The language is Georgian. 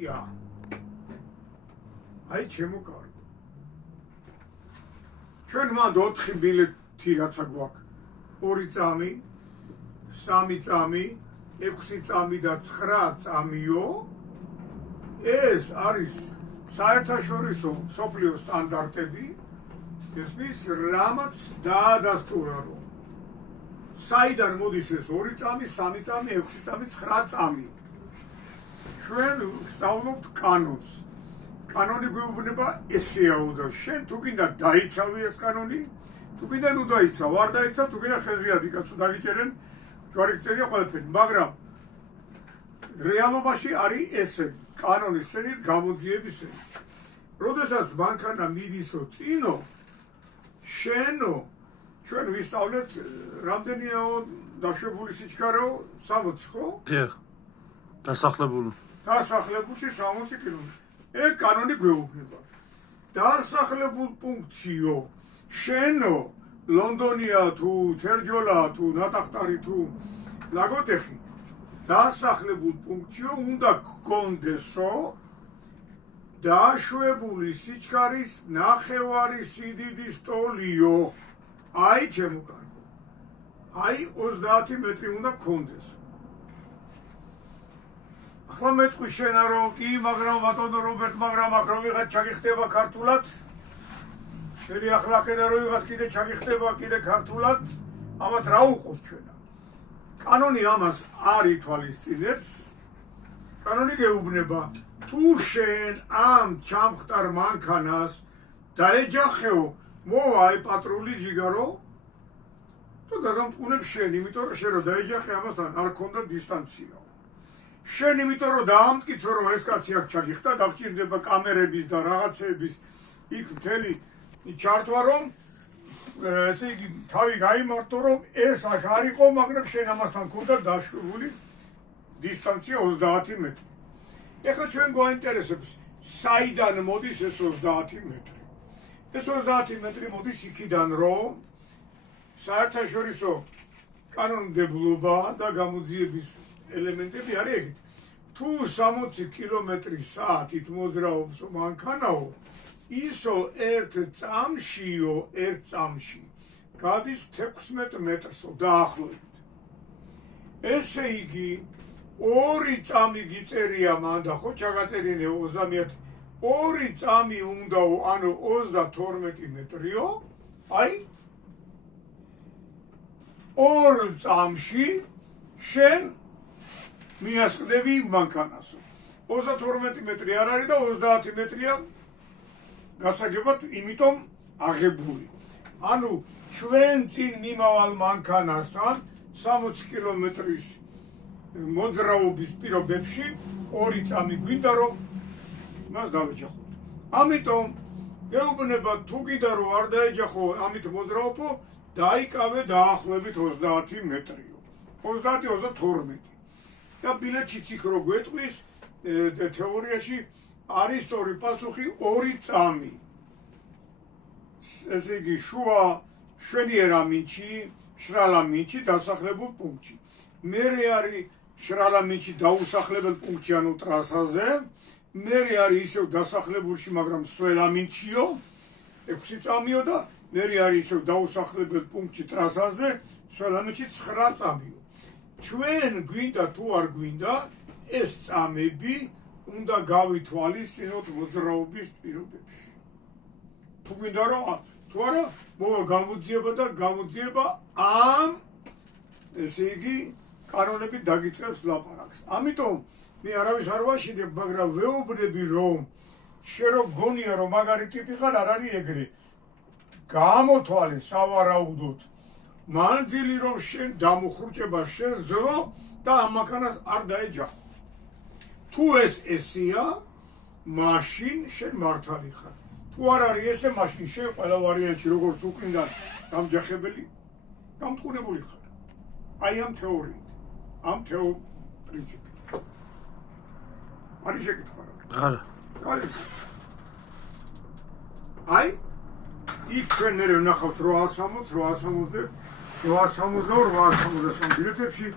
ია. აი ჩემო კარგო. ჩვენ მანდ 4 ბილეთი რაცა გვაქვს. 2 წამი, 3 წამი, 6 წამი და 9 წამიო. ეს არის საერთაშორისო სოფლიო სტანდარტები. ესმის რამაც დაადასტურა რომ საიდან მოდის ეს 2 წამი, 3 წამი, 6 წამი, 9 წამი. ჩვენ ვსწავლობთ კანონს. კანონი გვეუბნება ესეაო და შენ თუ გინდა დაიცავი ეს კანონი, თუ გინდა ნუ დაიცავ, არ დაიცავ, თუ გინდა ხეზიადი კაცო დაგიჭერენ, ჯვარი გწერია ყველაფერი, მაგრამ რეალობაში არის ესე, კანონის სენით გამოძიების სენით. როდესაც მანქანა მიდისო წინო, შენო, ჩვენ ვისწავლეთ რამდენიაო დაშვებული სიჩქარეო 60, ხო? დიახ. დასახლებულში 60 კილომეტრი. ეგ კანონი გვეუბნება. დასახლებულ პუნქტშიო, შენო, ლონდონია თუ თერჯოლა თუ ნატახტარი თუ ლაგოდეხი, დასახლებულ პუნქტშიო უნდა გქონდესო დაშვებული სიჩქარის ნახევარი სიდიდის ტოლიო. აი ჩემო კარგო. აი 30 მეტრი უნდა გქონდეს. ახლა მეტყვი შენა რომ კი, მაგრამ ბატონო რობერტ, მაგრამ ახლა ვიღაც ჩაგიხდება ქართულად. შენი ახლა კიდე რო ვიღაც კიდე ჩაგიხდება კიდე ქართულად, ამათ რა უყურთ ჩვენა? კანონი ამას არ ითვალისწინებს. კანონი გეუბნება, თუ შენ ამ ჩამხტარ მანქანას დაეჯახეო, მოვა აი პატრული ჯიგარო და დაგამტყუნებ შენ, იმიტომ რომ შენ რო დაეჯახე ამასთან არ ქონდა დისტანცია. შენ იმიტომ რომ დაამტკიცო რომ ეს კაცი აქ ჩაგიხდა, დაგჭირდება კამერების და რაღაცების იქ მთელი ჩართვა რომ ესე იგი თავი გაიმართო რომ ეს აქ არ იყო, მაგრამ შენ ამასთან ქონდა დაშვებული დისტანცია 30 მეტრი. ეხლა ჩვენ გვაინტერესებს საიდან მოდის ეს 30 მეტრი. ეს 30 მეტრი მოდის იქიდან რომ საერთაშორისო კანონმდებლობა და გამოძიების ელემენტები არის ეგეთ. თუ 60 კმ/სთ მოძრაობს მანქანაო, ისო ერთ წამში გადის 16 მეტრსო დაახლოებით. ესე იგი 2 წამი გიწერია მანდა, ხო ჩაგაწერინე 30, 2 წამი უნდაო, ანუ 32 მეტრიო, აი 2 წამში შენ მიასყდები მანქანასო. 32 მეტრი არ არის და 30 მეტრია გასაგებად, იმიტომ აღებული. ანუ ჩვენ წინ მიმავალ მანქანასთან 60 კმ-ის მოძრაობის პირობებში 2 წამი გვინდა რომ მას დავეჯახოთ. ამიტომ გეუბნება თუ გინდა რომ არ დაეჯახო ამით მოძრაობო, დაიკავე დაახლოებით 30 მეტრიო. 30-32. და ბილეთშიც იქ რო გვეტყვის თეორიაში არის სწორი პასუხი 2 წამი. ესე იგი შუა შვენიერა მინჩი, შრალა მინჩი დასახლებულ პუნქტში. მერე არის შრალა მინჩი დაუსახლებელ პუნქტში, ანუ ტრასაზე. მერე არის ისევ დასახლებულში, მაგრამ სველა მინჩიო, 6 წამიო და მერე არის ისევ დაუსახლებელ პუნქტში ტრასაზე, სველა მინჩი 9 წამიო. ჩვენ გვინდა თუ არ გვინდა ეს წამები უნდა გავითვალისწინოთ მოძრაობის პირობებში. თუ გვინდა რომ თუ არა მოვა გამოძიება და გამოძიება ამ ესე იგი კანონებით დაგიწყებს ლაპარაკს. ამიტომ მე არავის არ ვაშინებ, მაგრამ ვეუბნები რომ შენ რო გონია რომ მაგარი ტიპი ხარ, არ არის ეგრე. გამოთვალე სავარაუდოდ მანძილი რომ შენ დამუხრუჭება შეძლო და ამ მანქანას არ დაეჯახო. თუ ეს ესეა, მაშინ შენ მართალი ხარ. თუ არ არის ესე, მაშინ შენ ყველა ვარიანტში როგორც უკრინდან დამჯახებელი, დამტყუნებული ხარ. აი ამ თეორიით, ამ პრინციპით. არის შეკითხვა რა? არა. აი იქ ჩვენ ნერე ვნახავთ 860, 862 ბილეთებში